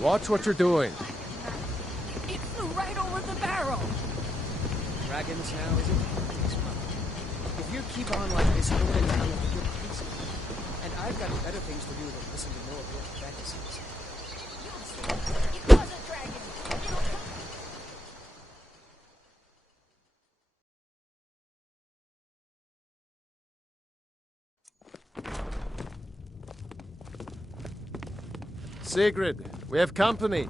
Watch what you're doing. It flew right over the barrel. Dragons now isn't always fun. If you keep on like this, you're going down with your crazy. And I've got better things to do than listen to more of your fantasies. It was a dragon. It'll come. Sigrid, we have company.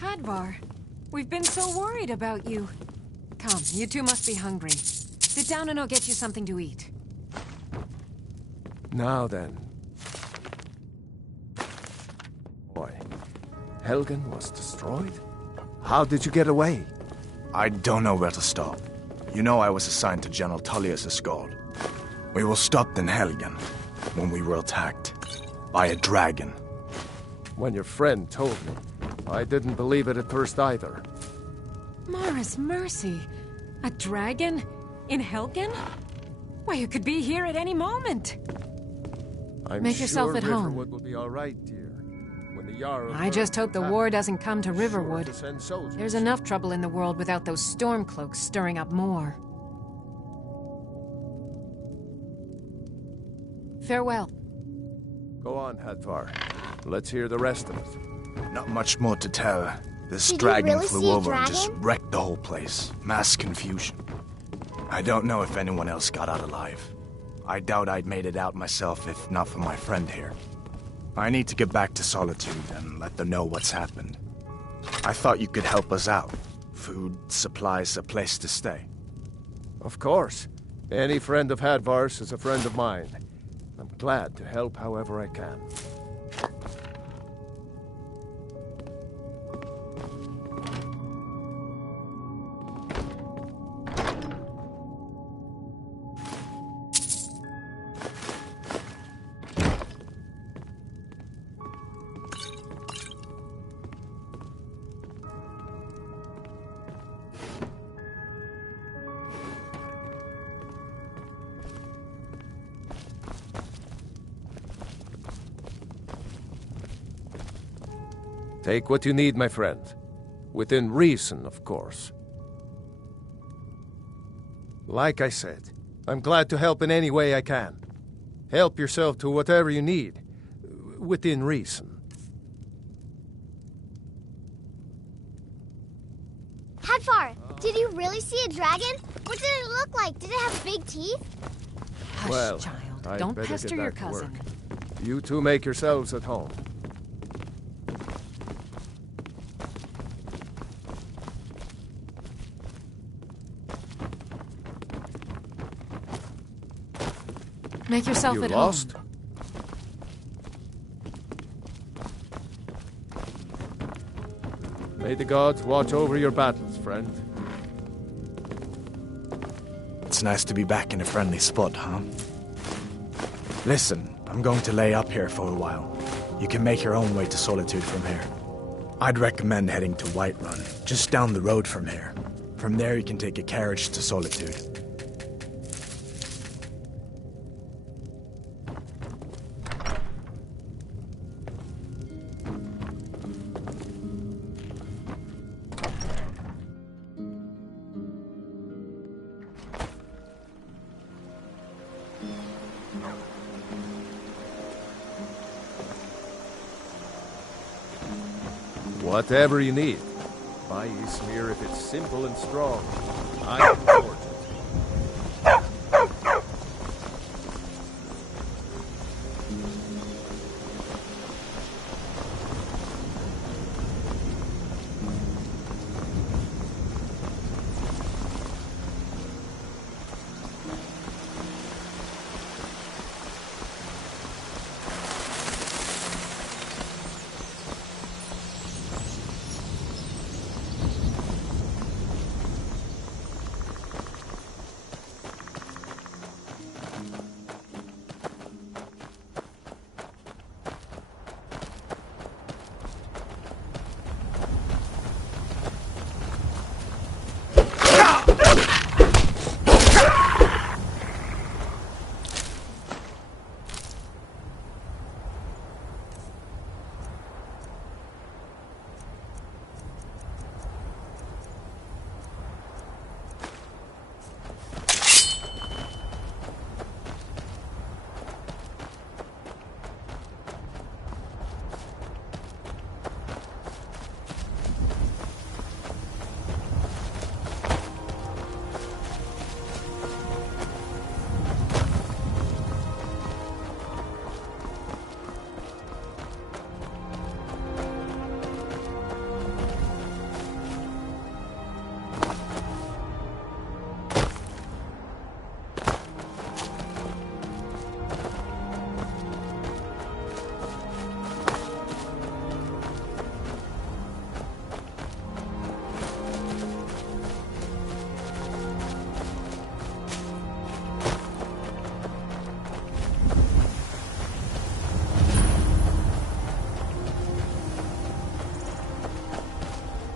Hadvar, we've been so worried about you. Come, you two must be hungry. Sit down and I'll get you something to eat. Now then. Boy, Helgen was destroyed? How did you get away? I don't know where to stop. You know I was assigned to General Tullius' escort. We were stopped in Helgen when we were attacked by a dragon. When your friend told me, I didn't believe it at first either. Mara's mercy. A dragon? In Helgen? Why, it could be here at any moment. I'm Make yourself sure at home. Riverwood will be all right, dear. When the Jarl I just hope the war doesn't come to Riverwood. Sure to send soldiers. There's enough trouble in the world without those stormcloaks stirring up more. Farewell. Go on, Hadvar. Let's hear the rest of it. Not much more to tell. This Did you dragon really flew see a over and dragon? just wrecked the whole place. Mass confusion. I don't know if anyone else got out alive. I doubt I'd made it out myself if not for my friend here. I need to get back to Solitude and let them know what's happened. I thought you could help us out. Food, supplies, a place to stay. Of course. Any friend of Hadvar's is a friend of mine. I'm glad to help however I can. Take what you need, my friend. Within reason, of course. Like I said, I'm glad to help in any way I can. Help yourself to whatever you need. Within reason. Hadvar, did you really see a dragon? What did it look like? Did it have big teeth? Hush, Well, child. I'd Don't better pester get your back to cousin. work. You two make yourselves at home. Make yourself You at lost? home. May the gods watch over your battles, friend. It's nice to be back in a friendly spot, huh? Listen, I'm going to lay up here for a while. You can make your own way to Solitude from here. I'd recommend heading to Whiterun, just down the road from here. From there you can take a carriage to Solitude. Whatever you need. Buy Ysmir if it's simple and strong. I support it.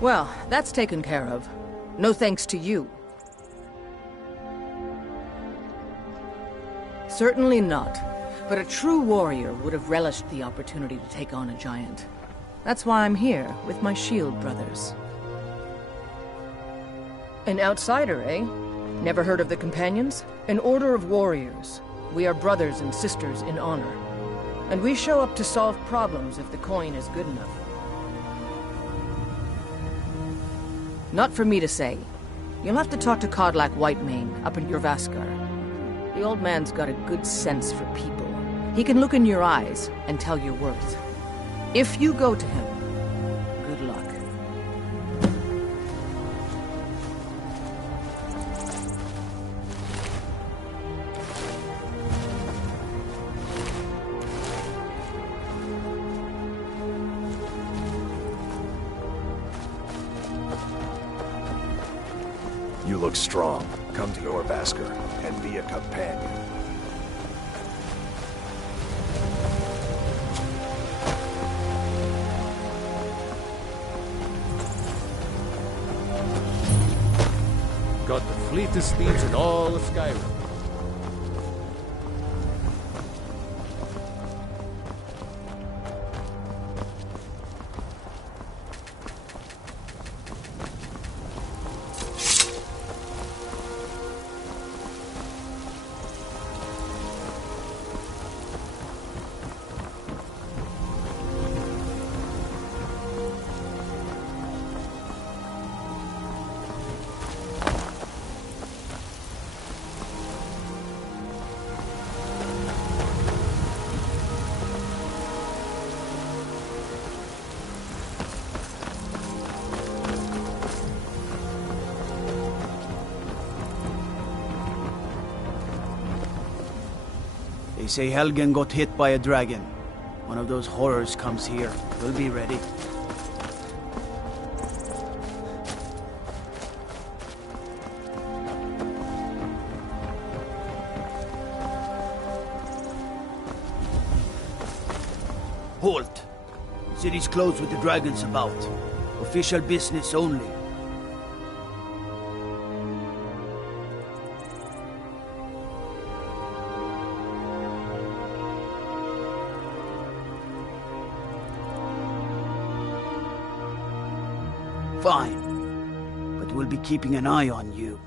Well, that's taken care of. No thanks to you. Certainly not. But a true warrior would have relished the opportunity to take on a giant. That's why I'm here, with my shield brothers. An outsider, eh? Never heard of the Companions? An order of warriors. We are brothers and sisters in honor. And we show up to solve problems if the coin is good enough. Not for me to say. You'll have to talk to Kodlak Whitemane up in Jorvaskar. The old man's got a good sense for people. He can look in your eyes and tell your worth. If you go to him, good luck. You look strong. Come to Jorvaskar and be a companion. Got the fleetest steeds in all of Skyrim. They say Helgen got hit by a dragon. One of those horrors comes here. We'll be ready. Halt! City's closed with the dragons about. Official business only. Fine. But we'll be keeping an eye on you.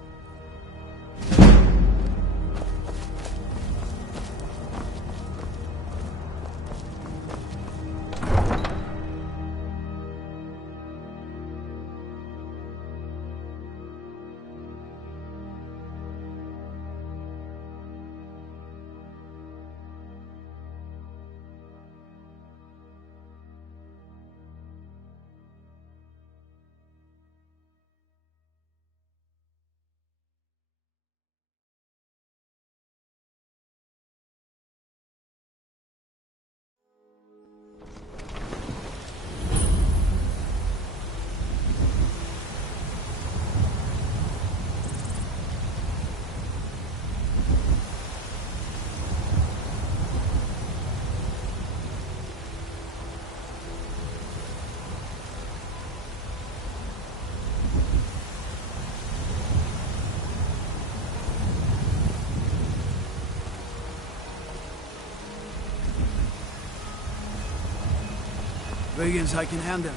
Brigands I can handle.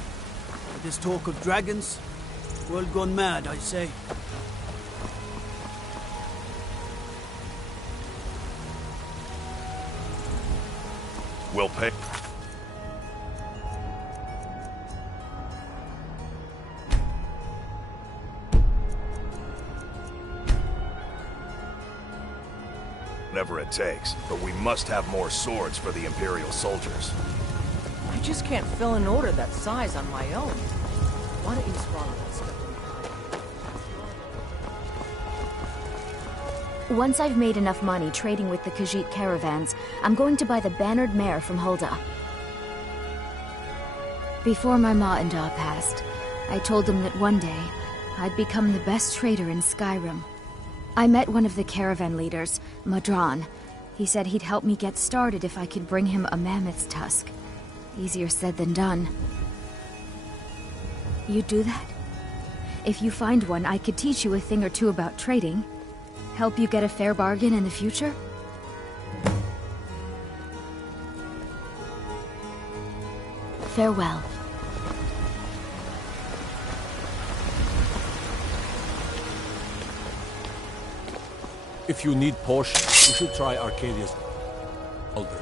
But this talk of dragons, world gone mad, I say. We'll pay. Whatever it takes, but we must have more swords for the Imperial soldiers. I just can't fill an order that size on my own. Why don't you swallow that stuff in time? Once I've made enough money trading with the Khajiit caravans, I'm going to buy the bannered mare from Hulda. Before my ma and Da passed, I told them that one day, I'd become the best trader in Skyrim. I met one of the caravan leaders, Madran. He said he'd help me get started if I could bring him a mammoth's tusk. Easier said than done. You'd do that? If you find one, I could teach you a thing or two about trading. Help you get a fair bargain in the future? Farewell. If you need potions, you should try Arcadia's Elder.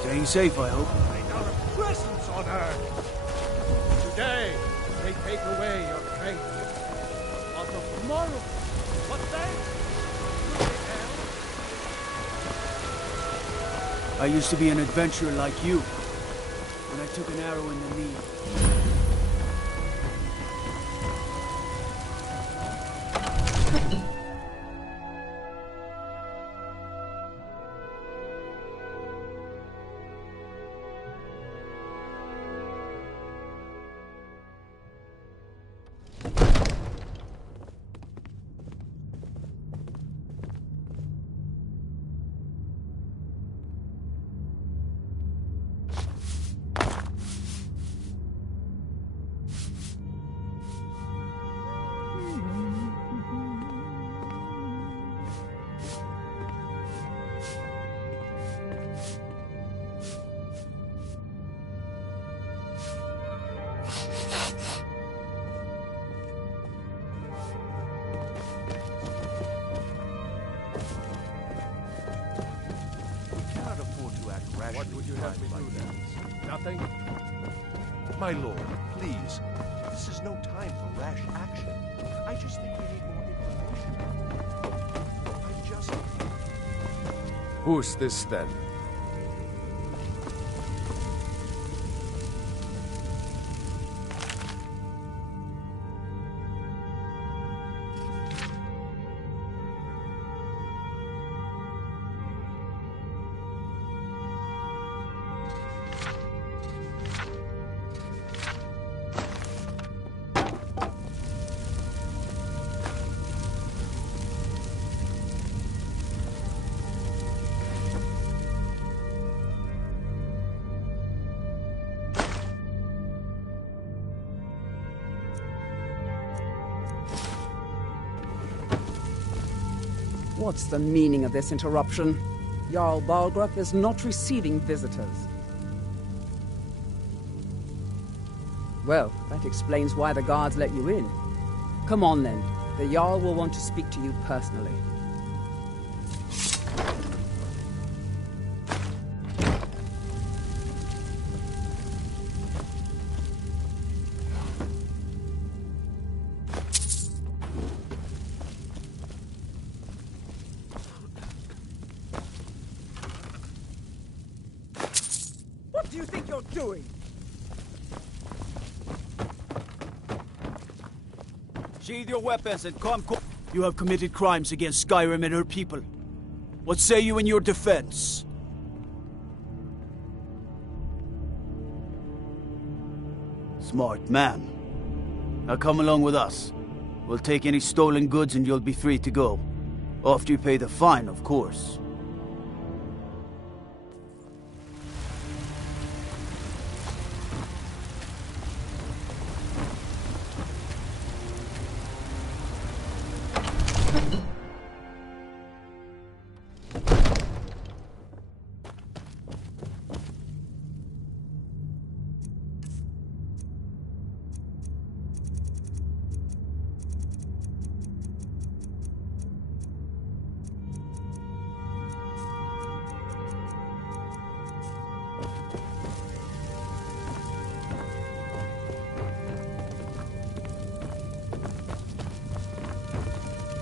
Staying safe, I hope. Bring out a presence on Earth. Today, they take away your faith. But of tomorrow, what then? I used to be an adventurer like you. When I took an arrow in the knee. What would you have me do then? Nothing? My lord, please. This is no time for rash action. I just think we need more information. Who's this then? What's the meaning of this interruption? Jarl Balgruuf is not receiving visitors. Well, that explains why the guards let you in. Come on then. The Jarl will want to speak to you personally. What do you think you're doing? Sheathe your weapons and come. You have committed crimes against Skyrim and her people. What say you in your defense? Smart man. Now come along with us. We'll take any stolen goods and you'll be free to go. After you pay the fine, of course.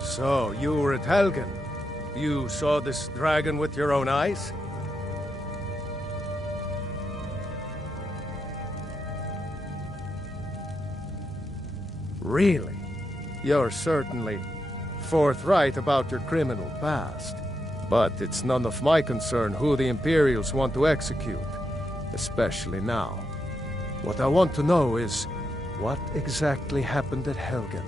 So, you were at Helgen. You saw this dragon with your own eyes? Really? You're certainly forthright about your criminal past. But it's none of my concern who the Imperials want to execute, especially now. What I want to know is, what exactly happened at Helgen?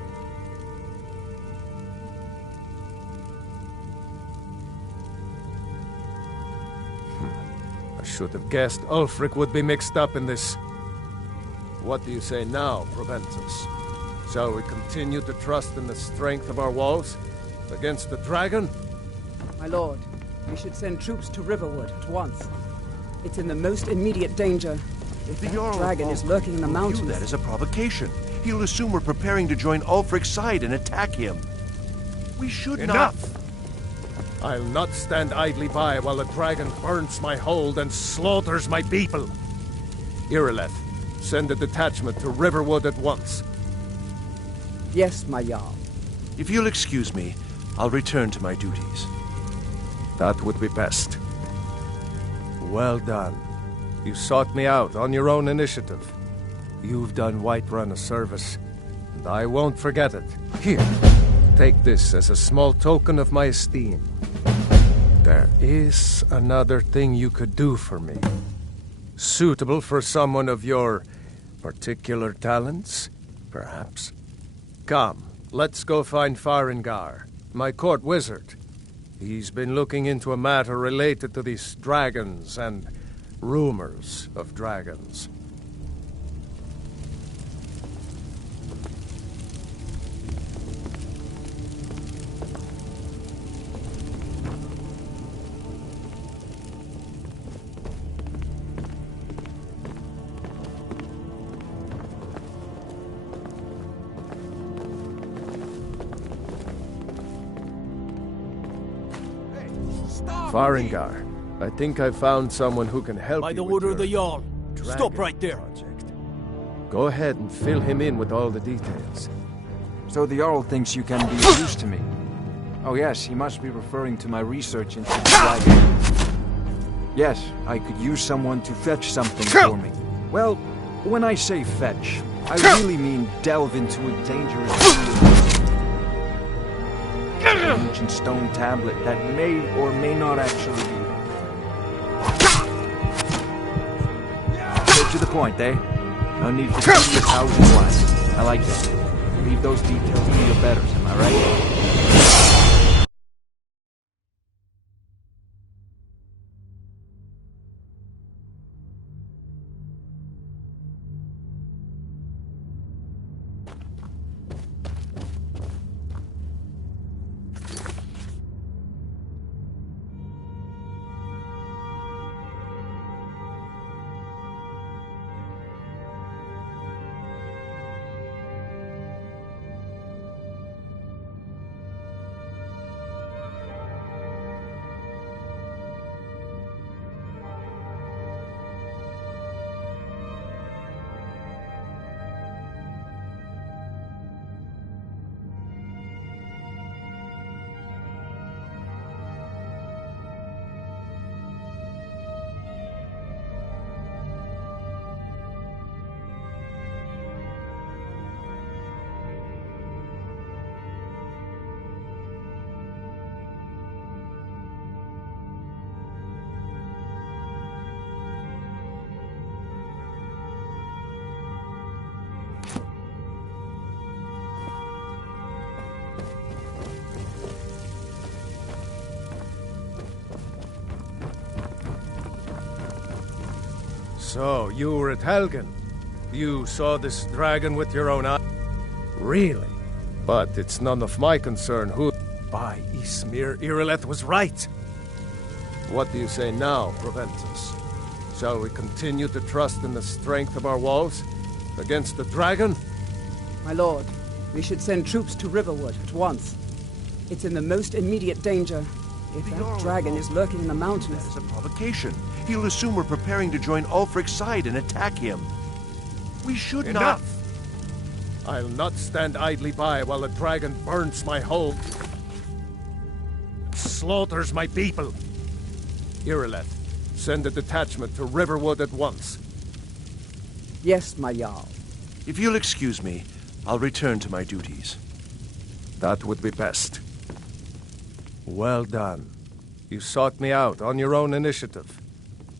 should have guessed Ulfric would be mixed up in this. What do you say now, Proventus? Shall we continue to trust in the strength of our walls against the dragon? My lord, we should send troops to Riverwood at once. It's in the most immediate danger. If The that Jarl dragon is lurking in the will view mountains... that as a provocation. He'll assume we're preparing to join Ulfric's side and attack him. We should Enough! I'll not stand idly by while the dragon burns my hold and slaughters my people. Irileth, send a detachment to Riverwood at once. Yes, my Jarl. If you'll excuse me, I'll return to my duties. That would be best. Well done. You sought me out on your own initiative. You've done Whiterun a service, and I won't forget it. Here, take this as a small token of my esteem. There is another thing you could do for me. Suitable for someone of your particular talents, perhaps. Come, let's go find Farengar, my court wizard. He's been looking into a matter related to these dragons and rumors of dragons. Farengar, I think I found someone who can help By you the with order of your the Jarl. dragon Stop right there. project. Go ahead and fill him in with all the details. So the Jarl thinks you can be of use to me. Oh yes, he must be referring to my research into the dragon. Yes, I could use someone to fetch something for me. Well, when I say fetch, I really mean delve into a dangerous field. An ancient stone tablet that may or may not actually be. Straight to the point, eh? No need for tedious hows and whys. I like that. Leave those details to your betters, am I right? So, you were at Helgen. You saw this dragon with your own eyes? Really? But it's none of my concern who... By Ysmir, Irileth was right. What do you say now, Proventus? Shall we continue to trust in the strength of our walls against the dragon? My lord, we should send troops to Riverwood at once. It's in the most immediate danger. If that dragon is lurking in the mountains... That is a provocation. He'll assume we're preparing to join Ulfric's side and attack him. We should Enough! I'll not stand idly by while the dragon burns my hold, slaughters my people. Irileth, send a detachment to Riverwood at once. Yes, my Jarl. If you'll excuse me, I'll return to my duties. That would be best. Well done. You sought me out on your own initiative.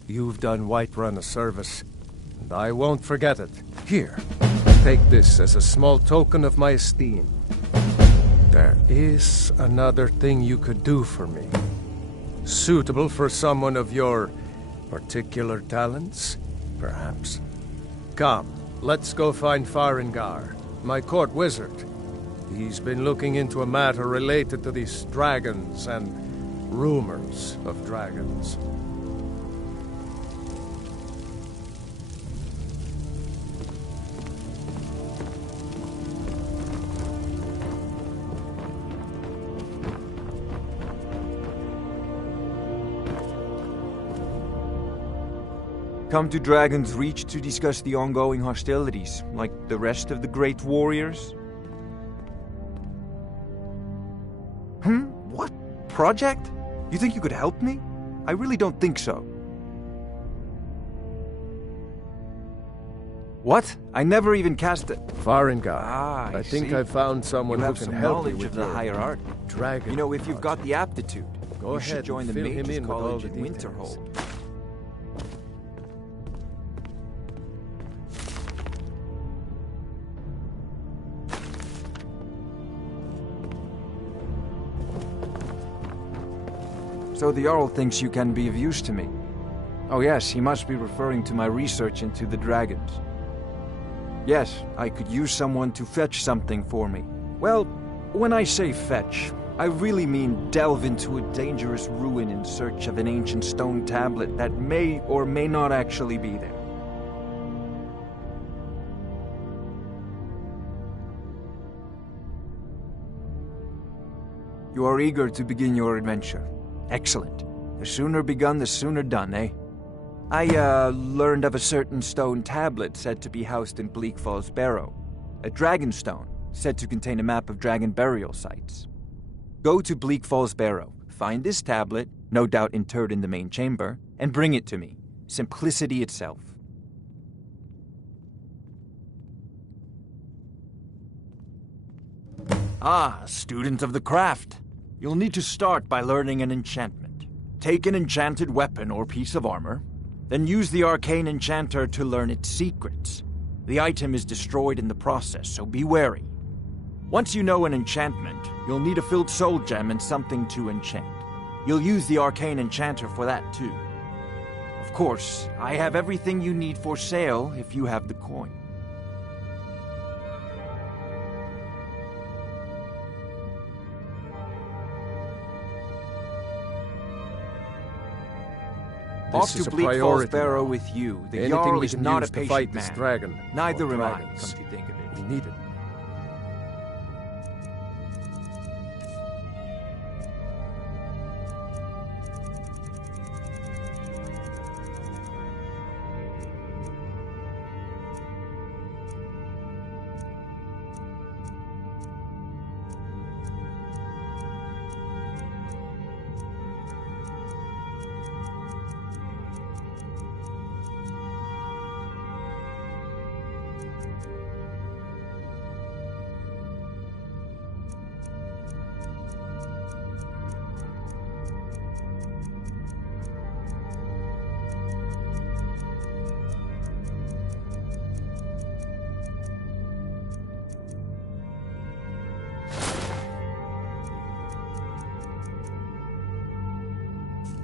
You've done Whiterun a service, and I won't forget it. Here, take this as a small token of my esteem. There is another thing you could do for me. Suitable for someone of your Particular talents, perhaps? Come, let's go find Farengar, my court wizard. He's been looking into a matter related to these dragons and rumors of dragons. Come to Dragon's Reach to discuss the ongoing hostilities, like the rest of the great warriors? What? Project? You think you could help me? I really don't think so. What? I never even cast it. Farengar. I think I found someone who can help you with the higher art. Dragon. You know, if you've got the aptitude, go you ahead should join the fill him Mages in with all College the at details. Winterhold. So the Jarl thinks you can be of use to me. Oh yes, he must be referring to my research into the dragons. Yes, I could use someone to fetch something for me. Well, when I say fetch, I really mean delve into a dangerous ruin in search of an ancient stone tablet that may or may not actually be there. You are eager to begin your adventure. Excellent. The sooner begun, the sooner done, eh? I, learned of a certain stone tablet said to be housed in Bleak Falls Barrow. A dragon stone, said to contain a map of dragon burial sites. Go to Bleak Falls Barrow, find this tablet, no doubt interred in the main chamber, and bring it to me. Simplicity itself. Ah, student of the craft. You'll need to start by learning an enchantment. Take an enchanted weapon or piece of armor, then use the arcane enchanter to learn its secrets. The item is destroyed in the process, so be wary. Once you know an enchantment, you'll need a filled soul gem and something to enchant. You'll use the arcane enchanter for that too. Of course, I have everything you need for sale if you have the coin. Off to Bleak Falls Barrow with you. The Jarl is not a patient man. Dragon. Neither am I, come to think of it. We need it.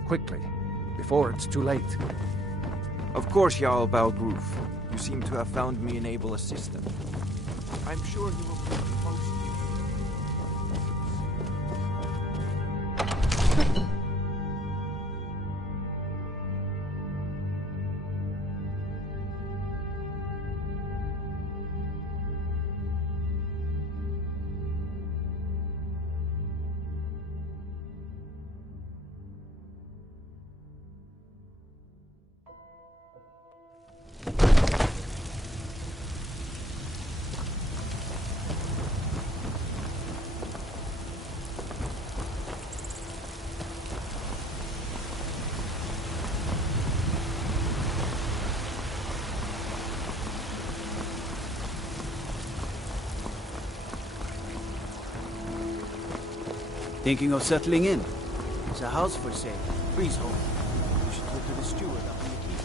Quickly, before it's too late. Of course, Jarl Balgruf. You seem to have found me an able assistant. I'm sure he will keep you posted. Thinking of settling in? There's a house for sale. Freehold. You should talk to the steward up in the keep.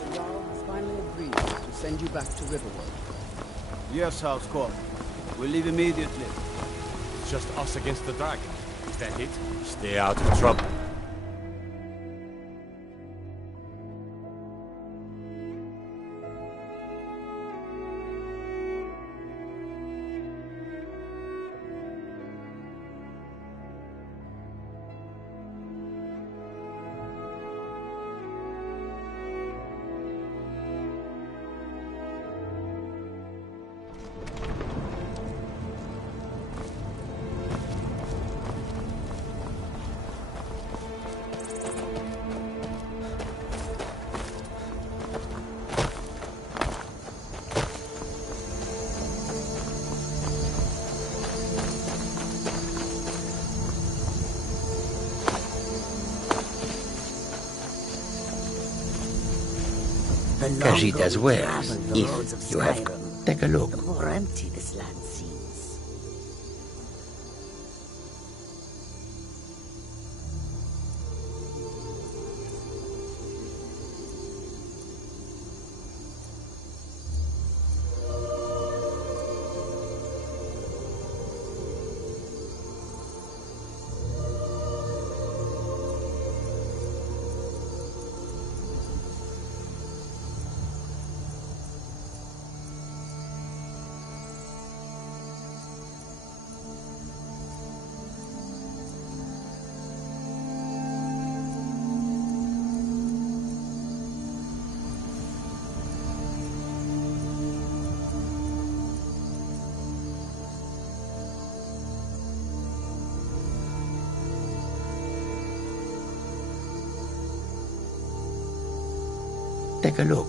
The Jarl has finally agreed to send you back to Riverwood. Yes, House Corp. We'll leave immediately. It's just us against the dragon. Is that it? Stay out of trouble. Kajita's wares, if you have... Take a look. The more empty this land seems. Take a look.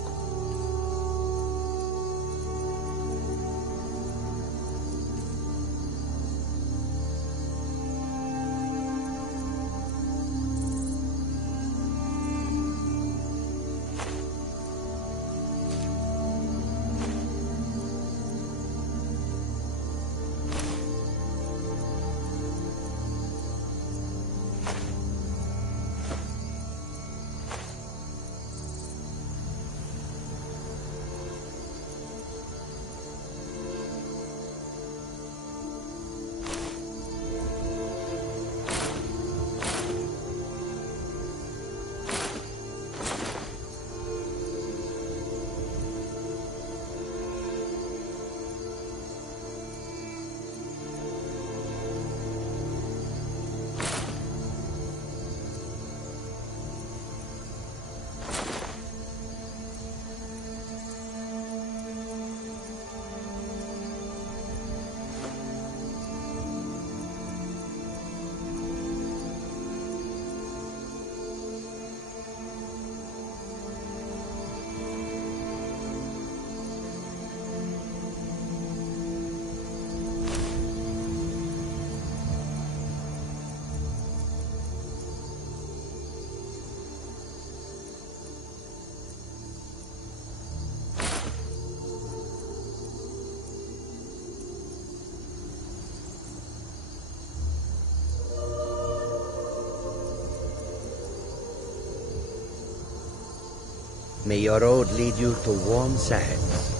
May your road lead you to warm sands.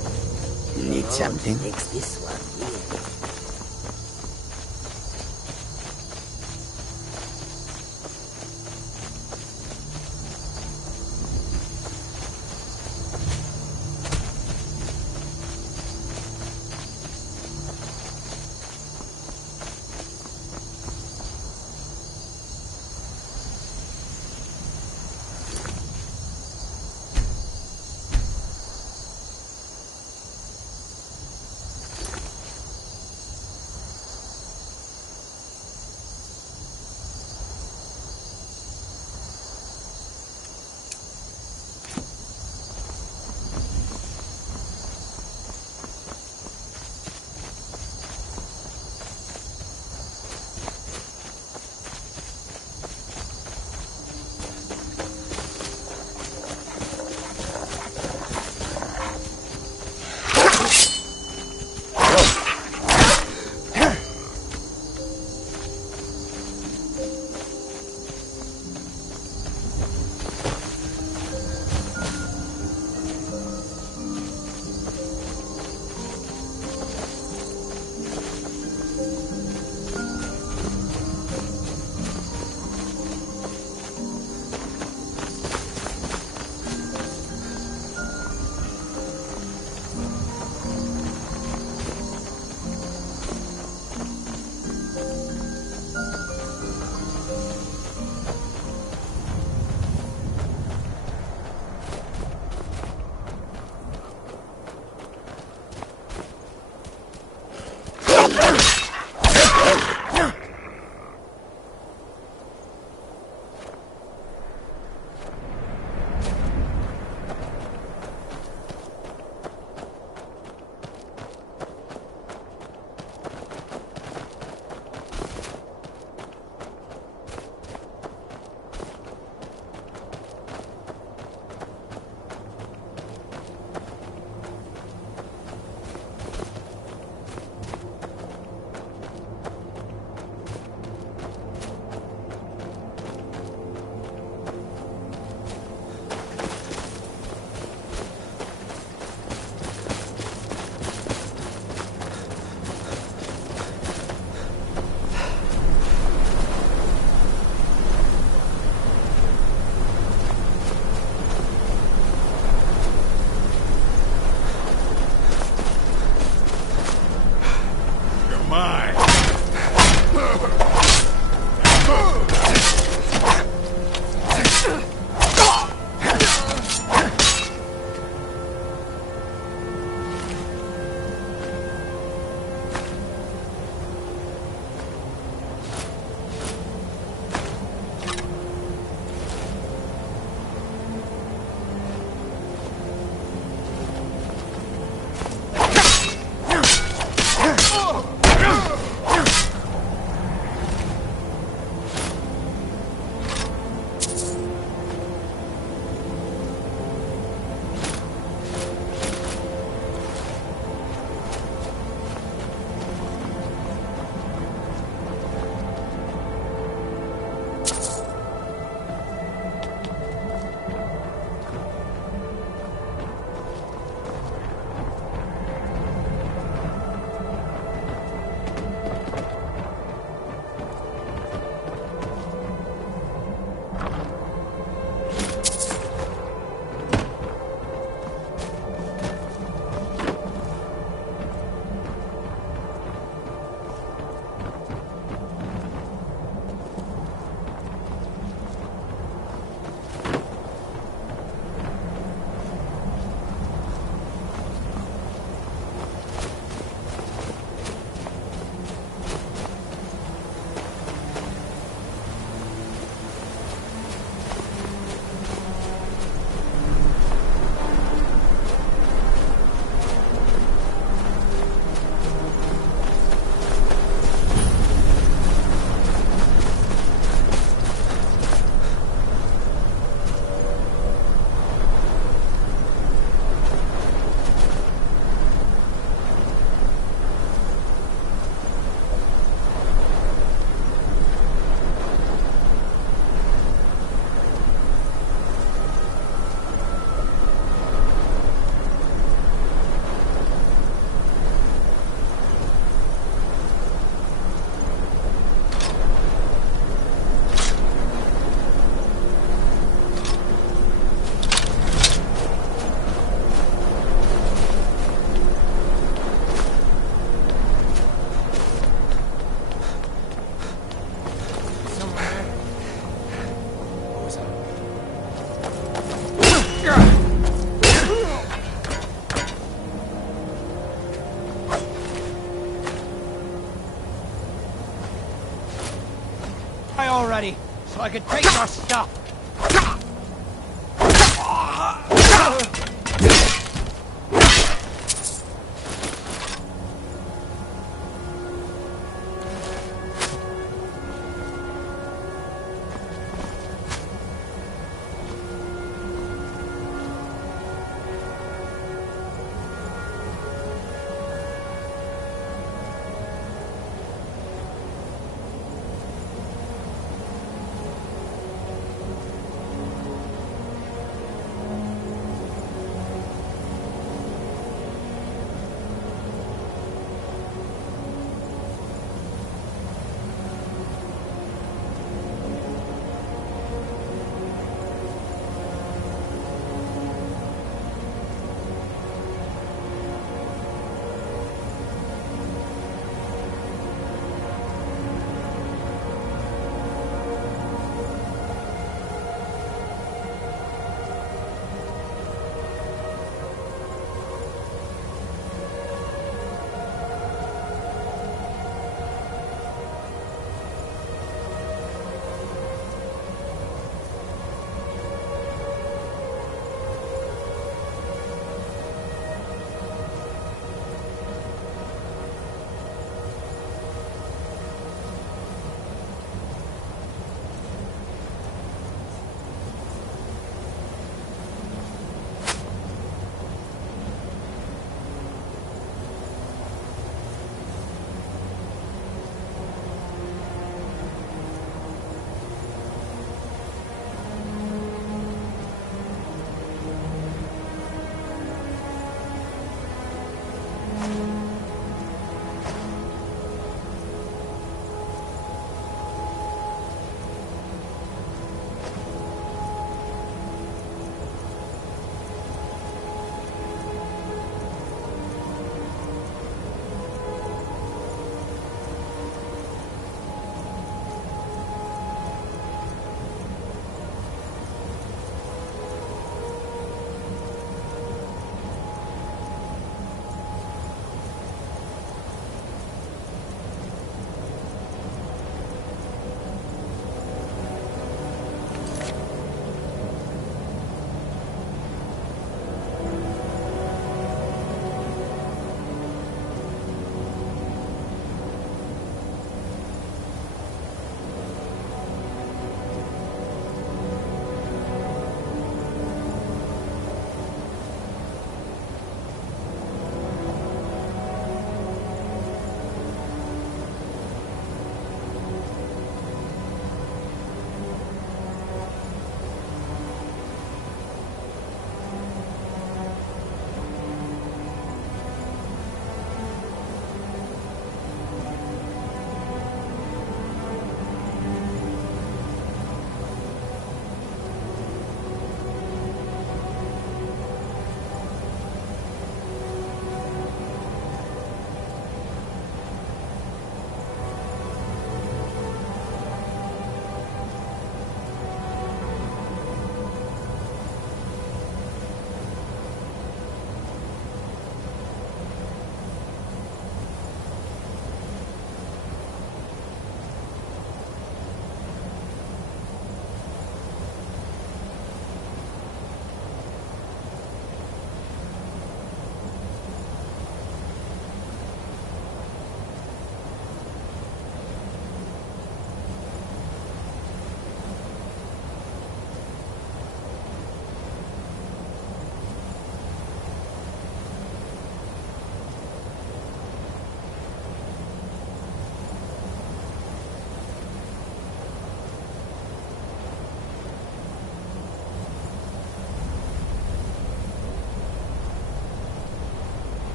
Need something? Makes this one weird. so I can take your stuff.